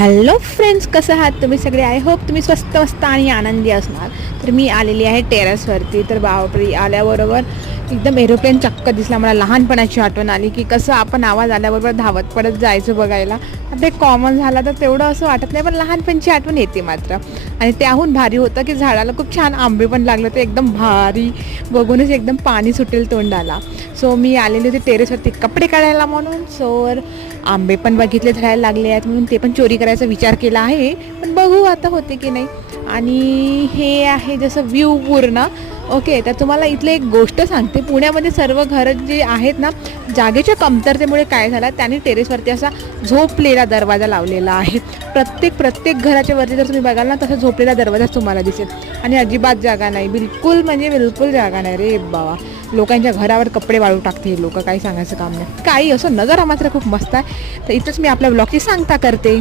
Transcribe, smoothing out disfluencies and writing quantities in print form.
Hello friends, कसं आहात तुम्ही सगळे? आय होप तुम्ही स्वस्त मस्त आणि आनंदी असणार. तर मी आलेली आहे टेरेसवरती. तर बापरे, आल्याबरोबर एकदम एरोप्लेन चक्क दिसला. मला लहानपणाची आठवण आली की कसं आपण आवाज आल्याबरोबर धावत पडत जायचं बघायला. आता ते कॉमन झालं तर तेवढं असं वाटत नाही, पण लहानपणची आठवण येते मात्र. आणि त्याहून भारी होतं की झाडाला खूप छान आंबे पण लागले होते, एकदम भारी. बघूनच एकदम पाणी सुटेल तोंडाला. सो मी आलेले होते टेरेसवरती कपडे काढायला म्हणून. आंबे पण बघितले धरायला लागले आहेत म्हणून ते पण चोरी करायचा विचार केला आहे, पण बघू आता होते की नाही. आणि हे आहे जसं व्ह्यू पूर्ण. ओके, तर तुम्हाला इथलं एक गोष्ट सांगते. पुण्यामध्ये सर्व घरं जे आहेत ना, जागेच्या कमतरतेमुळे काय झालं, त्याने टेरेसवरती असा झोपलेला दरवाजा लावलेला आहे. प्रत्येक घराच्या वरती जर तुम्ही बघाल ना, तसा झोपलेला दरवाजाच तुम्हाला दिसेल. आणि अजिबात जागा नाही, बिलकुल म्हणजे बिलकुल जागा नाही रे बाबा. लोकांच्या घरावर कपडे वाळू टाकते हे लोक, काही सांगायचं काम नाही. काही असं नजारा मात्र खूप मस्त आहे. तर इथंच मी आपल्या ब्लॉगची सांगता करते.